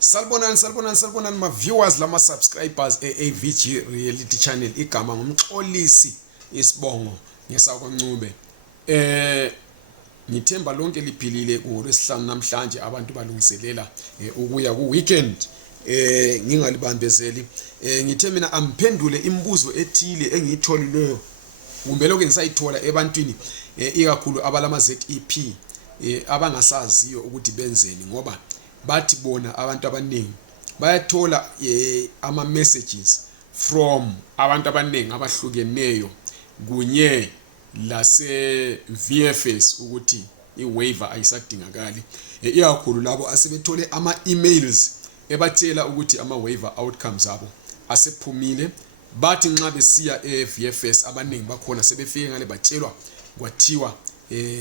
Salbonan ma viewers lama subscribers eAVG reality channel igama ngumxolisi isibongo ngesakoncube. Ngithemba lonke liphilile ngolwesihlanu namhlanje abantu balungiselela ukuya ku weekend. Ngingalibambezeli ngithe mina amphendule imibuzo ethile engiyitholileyo kumbe lokho ngisayithola ebantwini ikakhulu abalama ZEP abangasaziyo ukuthi benzeni ngoba bathi bona abantu abaningi bayathola ama messages from abantu abaningi abahlukeneyo kunye lase VFS ukuthi iwaiver ayisadingakali ikakhulu labo asebethole ama emails ebatshela ukuthi ama waiver outcomes abo asephumile bathi nxa besiya eVFS abaningi bakhona sebefike ngale batshelwa kwathiwa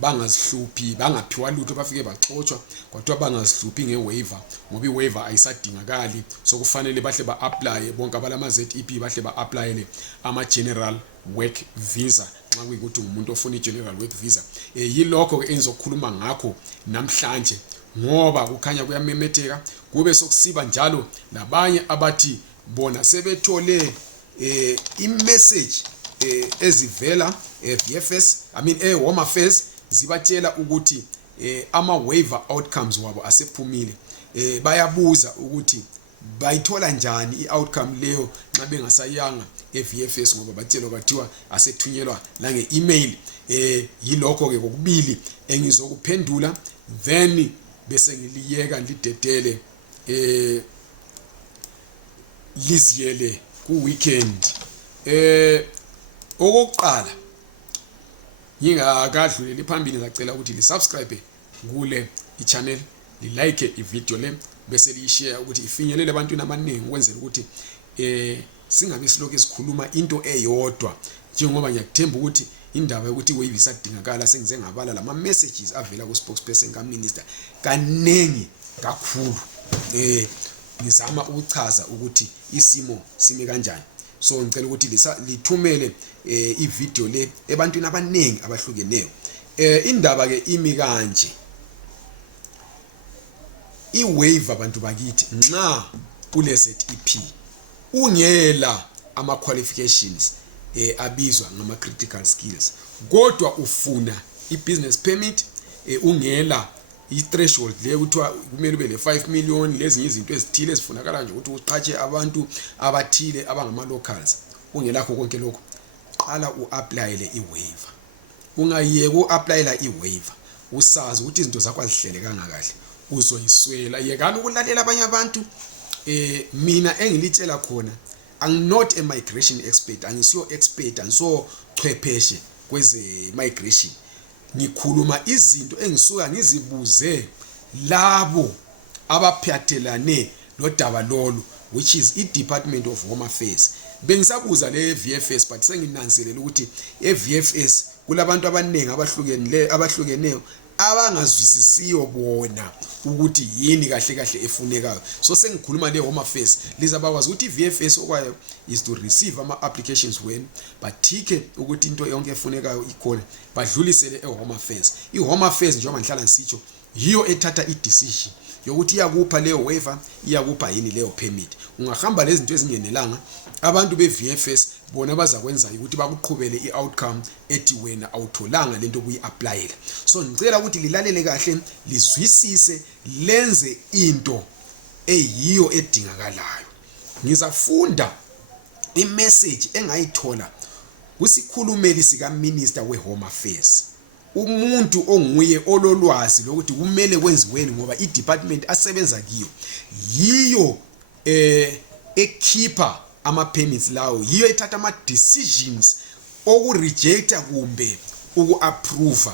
bangazihluphi bangaphiwa lutho bafike baxoxwa kwathiwa bangazihluphi ngewaiver ngoba iwaiver ayisadingakali sokufanele bahle ba-apply bonke abalama ZEP bahle ba-applyele ama general work visa nxa kuyikuthi umuntu ofuna i-general work visa. Yilokho engizokhuluma ngakho namhlanje ngoba kukhanya kuyamemetheka kube sokusiba njalo labanye abathi bona sebethole i-message ezivela eVFS Home Affairs zibatshela ukuthi ama waiver outcomes wabo asephumile. Bayabuza ukuthi bayithola njani i-outcome leyo nxa bengasayanga eVFS ngoba batshelwa kwathiwa asethunyelwa la nge-email. Yilokho ke kokubili engizokuphendula then bese ngiliyeka lidedele liziyele ku weekend. Okokuqala ngingakadluleli phambili ngicela ukuthi lisubscribe kule i-channel, li-like i-video le bese li-share ukuthi ifinyelele ebantwini abaningi ukwenzela ukuthi singabe silokho sikhuluma into eyodwa njengoba ngiyakuthemba ukuthi indaba yokuthi waiver isadingakala sengize ngabala lama messages avela ku spokesperson ka minister kanengi kakhulu. Ngizama ukuchaza ukuthi isimo sime kanjani. So ngicela ukuthi lithumele i-video le ebantwini abaningi abahlukeneyo. Indaba ke imi kanje. I-waiver abantu bakithi nxa kule ZEP ungela ama qualifications abizwa ngama critical skills kodwa ufuna i-business permit ungela i-threshold le kuthiwa kumele ube le 5 million lezinye izinto ezithile ezifunakala nje ukuthi uqhatshe abantu abathile abangama locals ungelakho konke lokho qala uapplyele i-waiver. Ungayeke uapplyela i-waiver usazi ukuthi izinto zakho azihlele kangakahle uzoyiswela. Yekani ukulalela abanye abantu. Mina engilitshela khona I'm not a migration expert, angisiyo expert angiso chwepheshe kweze migration. Ngikhuluma izinto engisuka ngizibuze labo abaphathelane nodaba lolu which is i-Department of Home Affairs. Bengisabuza le VFS but senginanzelela ukuthi eVFS kulabantu abaningi abahlukeneyo abangazwisisiyo bona ukuthi yini kahle kahle efunekayo. So sengikhuluma le Home Affairs lizabakwazi ukuthi iVFS okwayo is to receive ama applications when bathike ukuthi into yonke efunekayo ikhona badlulisele eHome Affairs. iHome Affairs njengoba ngihlala ngisitsho yiyo ethatha i-decision yokuthi iyakupha leyo waiver iyakupha yini leyo permit. Ungahamba lezi zinto ezingenelanga abantu beVFS bona bazakwenza ukuthi bakuqhubele i-outcome ethi wena awutholanga lento kuyi-applyela. So ngicela ukuthi lilalele kahle lizwisise lenze into eyiyo edingakalayo. Ngizafunda i-message engayithola kusikhulumeli sika minister we-Home Affairs, umuntu onguye ololwazi lokuthi kumele kwenziweni ngoba i-department asebenza kiyo yiyo ekhipha ama permits lawo, yiyo ethatha ama decisions okurejecta kumbe ukuapprove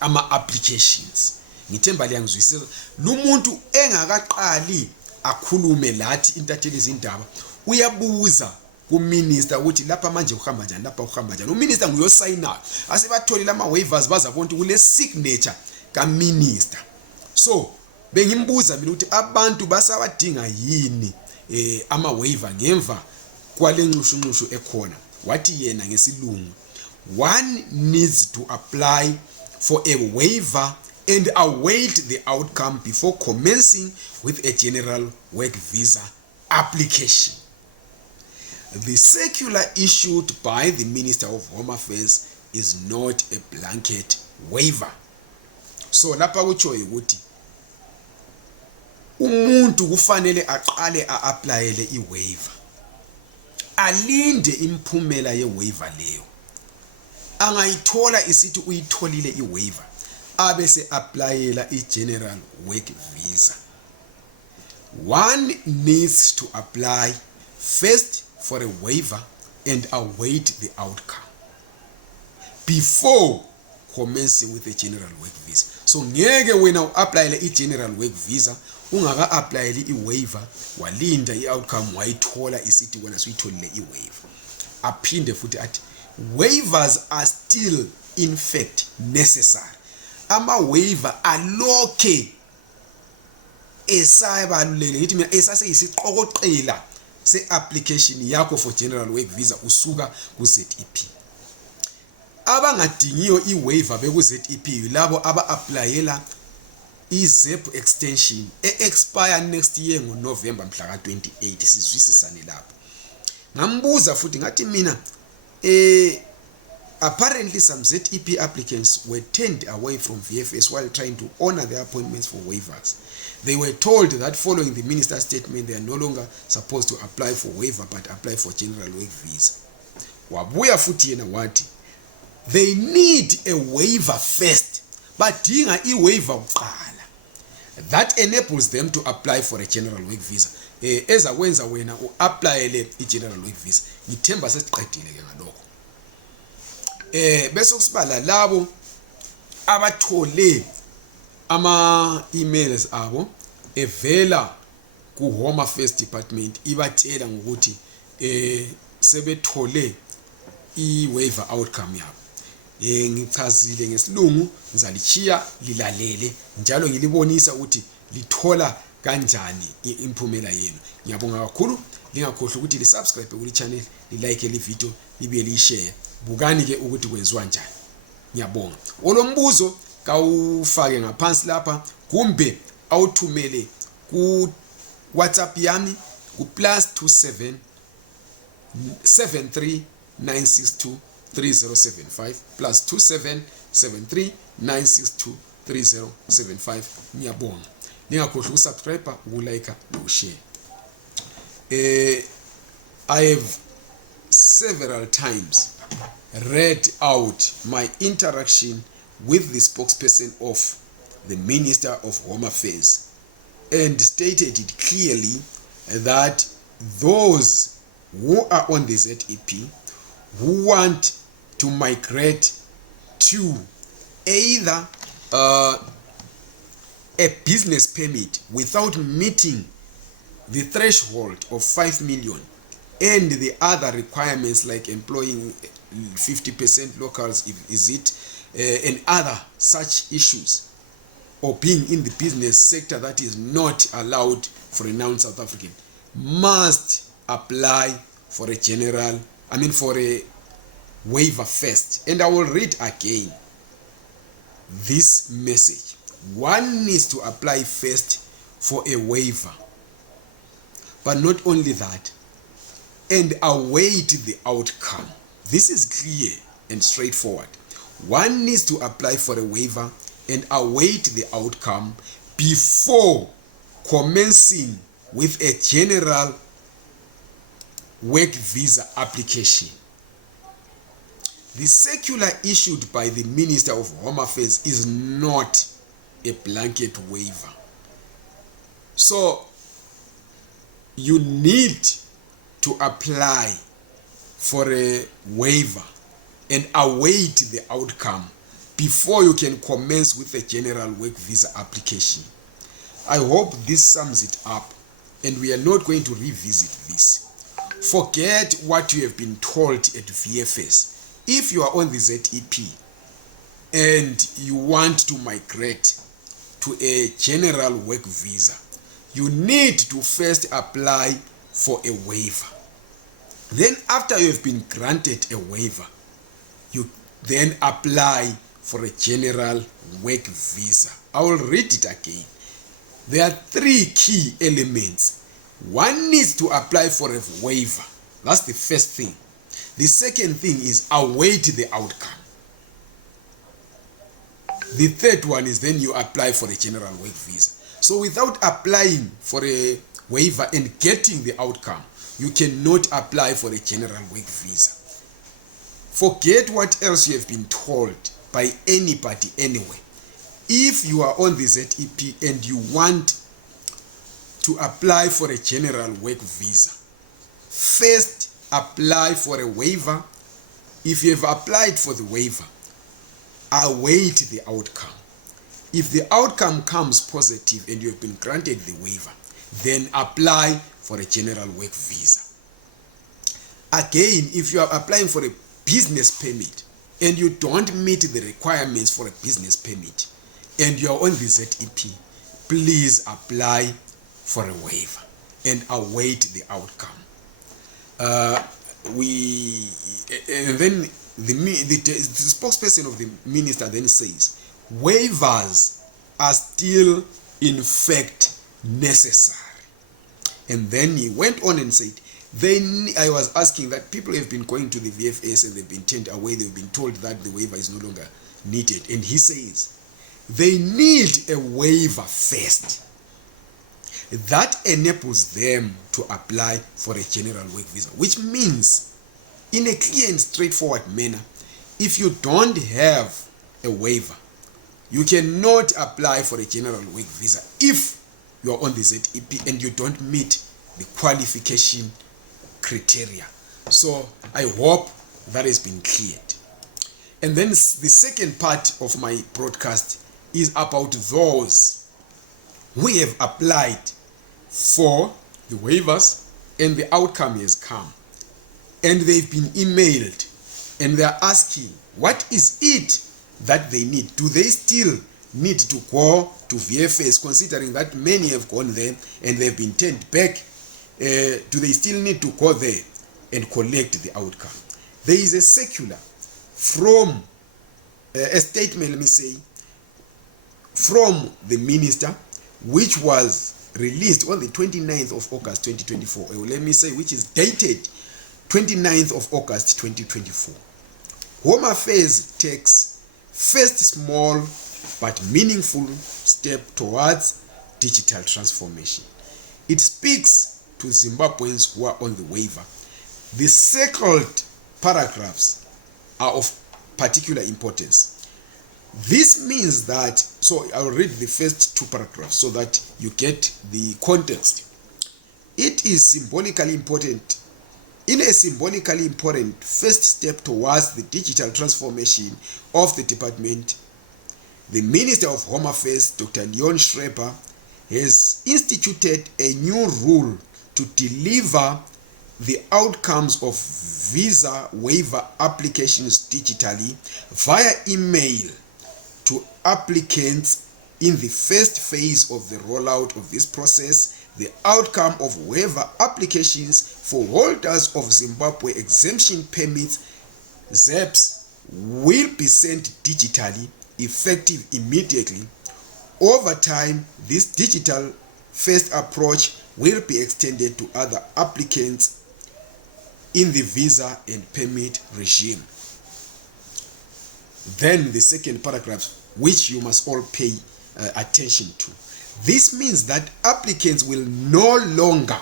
ama applications. Ngithemba liyangizwisisa. Lumuntu engakaqali akhulume lathi intatheli izindaba uyabuza kuminister ukuthi lapha manje uhamba njani lapha uhamba njani. Uminister nguyosayina asebatholi lama waivers bazabona kule signature kaminister. So bengimbuza mina ukuthi abantu basabadinga yini ama waiver ngemva kwale nxushunxushu ekhona. Wathi yena ngesilungu, one needs to apply for a waiver and await the outcome before commencing with a general work visa application. The circular issued by the Minister of Home Affairs is not a blanket waiver. So lapha kutsho ukuthi umuntu kufanele aqale a-applyele i-waiver, alinde imphumela ye-waiver leyo. Angayithola isithi uyitholile i-waiver, abe se-applyela i-general work visa. One needs to apply first for a waiver and await the outcome before commencing with a general work visa. So ngeke wena u-applyele i-general work visa ungaka-applyeli i-waiver walinda i-outcome wayithola isithi wena suyitholile i-waiver. Aphinde futhi athi waivers are still in fact necessary. Ama-waiver alokhe esabalulekile, ngithi mina esaseyisiqokoqela se-application yakho for general work visa usuka ku-ZEP. Abangadingiyo i-waiver beku-ZEP labo aba-applyela i-ZEP extension e-expire next year ngoNovember mhla ka-28. Sizwisisane lapho. Ngambuza futhi ngathi mina apparently some ZEP applicants were turned away from VFS while trying to honor their appointments for waivers. They were told that following the minister's statement they are no longer supposed to apply for waiver but apply for general work visa. Wabuya futhi yena wathi they need a waiver first, badinga i-waiver kuqala. That enables them to apply for a general work visa. Ezakwenza wena u-applyele i-general work visa. Ngithemba sesiqedile ke ngalokho. Bese kusibala labo abathole ama-emails abo evela ku-Home Affairs Department ibatshela ngokuthi sebethole i-waiver outcome yabo. Ngichazile ngesilungu, ngizalichiya lilalele njalo ngilibonisa ukuthi lithola kanjani imphumela yenu. Ngiyabonga kakhulu, lingakhohlwa ukuthi li-subscribe kuli channel, li-like li video, libuye li-share. Bukani ke ukuthi kwenziwa njani. Ngiyabonga. Olombuzo kawufake ngaphansi lapha kumbe awuthumele ku WhatsApp yami ku +27 73 962 3075 +27 73 962 3075. Ngiyabonga. Ningakhohlwa ukusubscribe, ukulike, ukushare. I have several times read out my interaction with the spokesperson of the Minister of Home Affairs and stated it clearly that those who are on the ZEP who want to migrate to either a business permit without meeting the threshold of 5 million and the other requirements like employing 50% locals, is it, and other such issues, or being in the business sector that is not allowed for a non-South African, must apply for a for a waiver first. And I will read again this message. One needs to apply first for a waiver, but not only that, and await the outcome. This is clear and straightforward. One needs to apply for a waiver and await the outcome before commencing with a general work visa application. The circular issued by the Minister of Home Affairs is not a blanket waiver. So you need to apply for a waiver and await the outcome before you can commence with a general work visa application. I hope this sums it up, and we are not going to revisit this. Forget what you have been told at VFS. If you are on the ZEP and you want to migrate to a general work visa, you need to first apply for a waiver. Then after you have been granted a waiver, you then apply for a general work visa. I will read it again. There are 3 key elements. One needs to apply for a waiver. That's the first thing. The second thing is await the outcome. The third one is then you apply for a general work visa. So without applying for a waiver and getting the outcome, you cannot apply for a general work visa. Forget what else you have been told by anybody anyway. If you are on the ZEP and you want to apply for a general work visa, first apply for a waiver. If you have applied for the waiver, await the outcome. If the outcome comes positive and you have been granted the waiver, then apply for a general work visa. Again, if you are applying for a business permit and you don't meet the requirements for a business permit and you are on the ZEP, please apply for a waiver and await the outcome. And then the spokesperson of the minister then says, waivers are still in fact necessary. And then he went on and said, I was asking that people have been going to the VFS and they've been turned away, they've been told that the waiver is no longer needed. And he says, they need a waiver first. That enables them to apply for a general work visa, which means in a clear and straightforward manner, if you don't have a waiver, you cannot apply for a general work visa if you are on the ZEP and you don't meet the qualification criteria. So I hope that has been cleared. And then the second part of my broadcast is about those who have applied for the waivers and the outcome has come and they've been emailed and they're asking, what is it that they need? Do they still need to go to VFS, considering that many have gone there and they've been turned back? Do they still need to go there and collect the outcome? There is a circular from a statement, let me say, from the minister, which was released on the 29th of August 2024. Let me say, which is dated 29th of August 2024. Home Affairs takes first small but meaningful step towards digital transformation. It speaks to Zimbabweans who are on the waiver. The circled paragraphs are of particular importance. This means that, so I'll read the first 2 paragraphs so that you get the context. It is symbolically important. In a symbolically important first step towards the digital transformation of the department, the Minister of Home Affairs, Dr. Leon Schreiber, has instituted a new rule to deliver the outcomes of visa waiver applications digitally via email to applicants in the first phase of the rollout of this process. The outcome of waiver applications for holders of Zimbabwe exemption permits, ZEPs, will be sent digitally, effective immediately. Over time, this digital first approach will be extended to other applicants in the visa and permit regime. Then the second paragraph, which you must all pay attention to. This means that applicants will no longer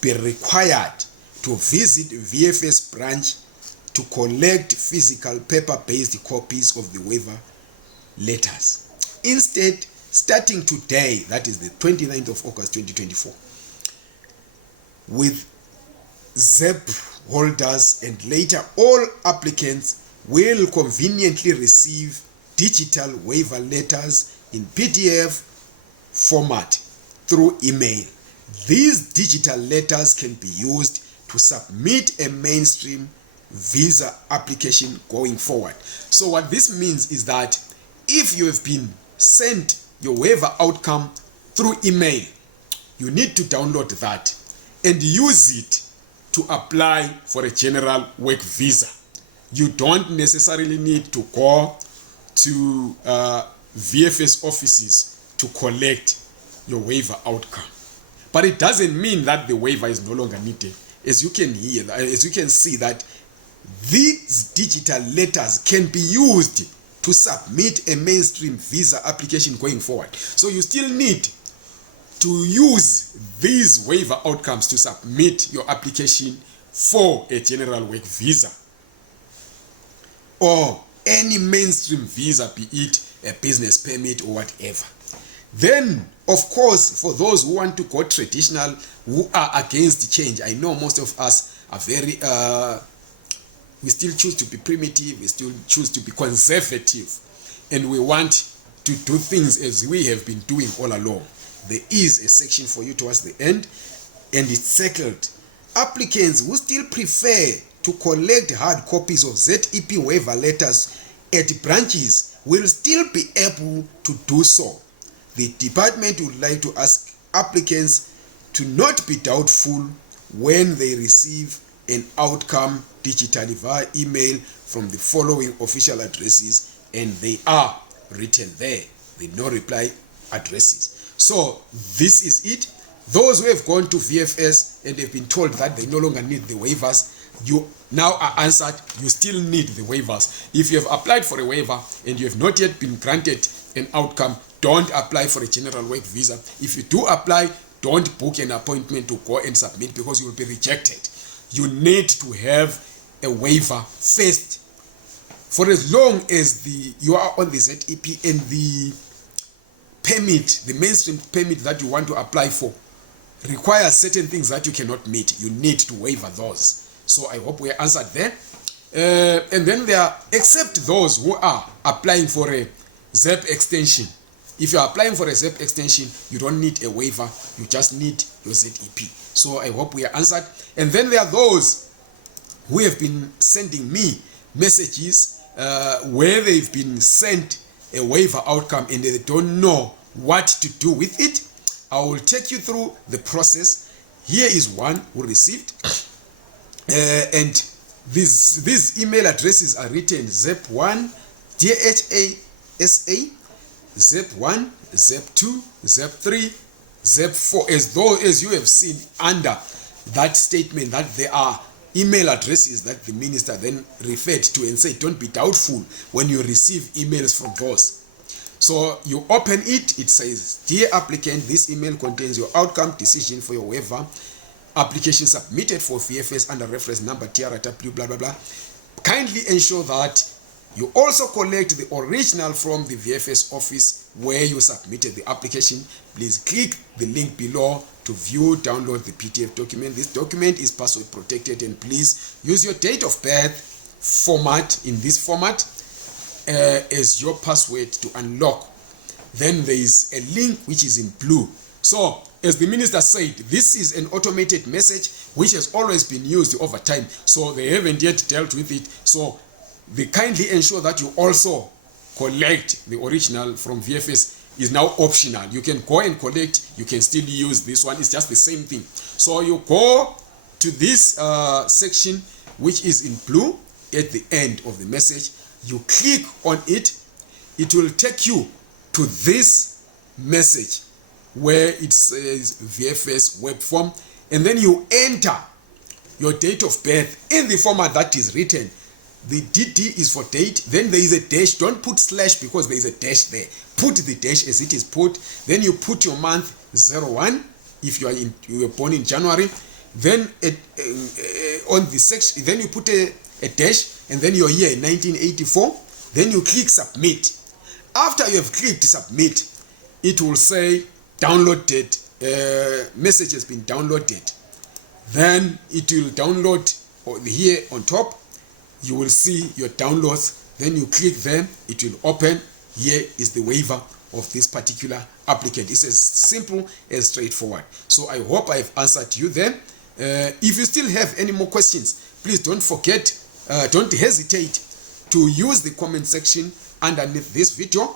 be required to visit VFS branch to collect physical paper-based copies of the waiver letters. Instead, starting today, that is the 29th of August 2024, with ZEP holders and later all applicants will conveniently receive digital waiver letters in PDF format through email. These digital letters can be used to submit a mainstream visa application going forward. So what this means is that if you have been sent your waiver outcome through email, you need to download that and use it to apply for a general work visa. You don't necessarily need to go to VFS offices to collect your waiver outcome. But it doesn't mean that the waiver is no longer needed. As you can hear, as you can see, that these digital letters can be used to submit a mainstream visa application going forward. So you still need to use these waiver outcomes to submit your application for a general work visa or any mainstream visa, be it a business permit or whatever. Then, of course, for those who want to go traditional, who are against change, I know most of us are very, we still choose to be primitive, we still choose to be conservative, and we want to do things as we have been doing all along. There is a section for you towards the end, and it's circled. Applicants who still prefer to collect hard copies of ZEP waiver letters at branches will still be able to do so. The department would like to ask applicants to not be doubtful when they receive an outcome digitally via email from the following official addresses, and they are written there, the no reply addresses. So this is it. Those who have gone to VFS and have been told that they no longer need the waivers, you now are answered, you still need the waivers. If you have applied for a waiver and you have not yet been granted an outcome, don't apply for a general work visa. If you do apply, don't book an appointment to go and submit, because you will be rejected. You need to have a waiver first. For as long as you are on the ZEP and the permit, the mainstream permit that you want to apply for, requires certain things that you cannot meet, you need to waiver those. So I hope we are answered there. And then there are, except those who are applying for a ZEP extension. If you are applying for a ZEP extension, you don't need a waiver, you just need your ZEP. So I hope we are answered. And then there are those who have been sending me messages where they've been sent a waiver outcome and they don't know what to do with it. I will take you through the process. Here is one who received, and these email addresses are written ZEP1, DHASA, ZEP1, ZEP2, ZEP3, ZEP4, as you have seen under that statement, that there are email addresses that the minister then referred to and said, don't be doubtful when you receive emails from those. So you open it, it says, dear applicant, this email contains your outcome decision for your waiver application submitted for VFS under reference number TRW blah blah blah. Kindly ensure that you also collect the original from the VFS office where you submitted the application. Please click the link below to view, download the PDF document. This document is password protected, and please use your date of birth format in this format as your password to unlock. Then there is a link which is in blue. So as the minister said, this is an automated message which has always been used over time, so they haven't yet dealt with it. So they kindly ensure that you also collect the original from VFS is now optional. You can go and collect, you can still use this one, it's just the same thing. So you go to this section which is in blue at the end of the message, you click on it, it will take you to this message where it says VFS web form, and then you enter your date of birth in the format that is written. The DD is for date, then there is a dash. Don't put slash because there is a dash there. Put the dash as it is put. Then you put your month 01 if you were born in January. Then on the section, then you put a dash, and then your year 1984. Then you click submit. After you have clicked submit, it will say downloaded, message has been downloaded. Then it will download here on top. You will see your downloads. Then you click them, it will open. Here is the waiver of this particular applicant. It's as simple as straightforward. So I hope I've answered you then. If you still have any more questions, please don't forget, don't hesitate to use the comment section underneath this video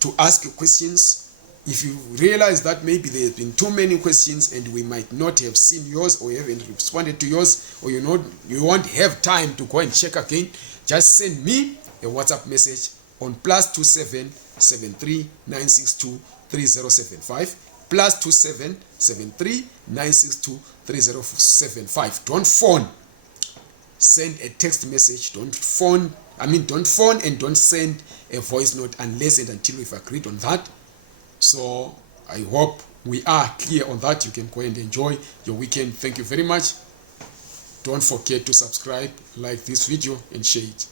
to ask your questions. If you realize that maybe there's been too many questions and we might not have seen yours, or you haven't responded to yours, or you won't have time to go and check again, just send me a WhatsApp message on +27 73 962 3075 +27 73 962 3075. Don't phone. Send a text message. Don't phone and don't send a voice note unless and until we've agreed on that. So I hope we are clear on that. You can go and enjoy your weekend. Thank you very much. Don't forget to subscribe, like this video, and share it.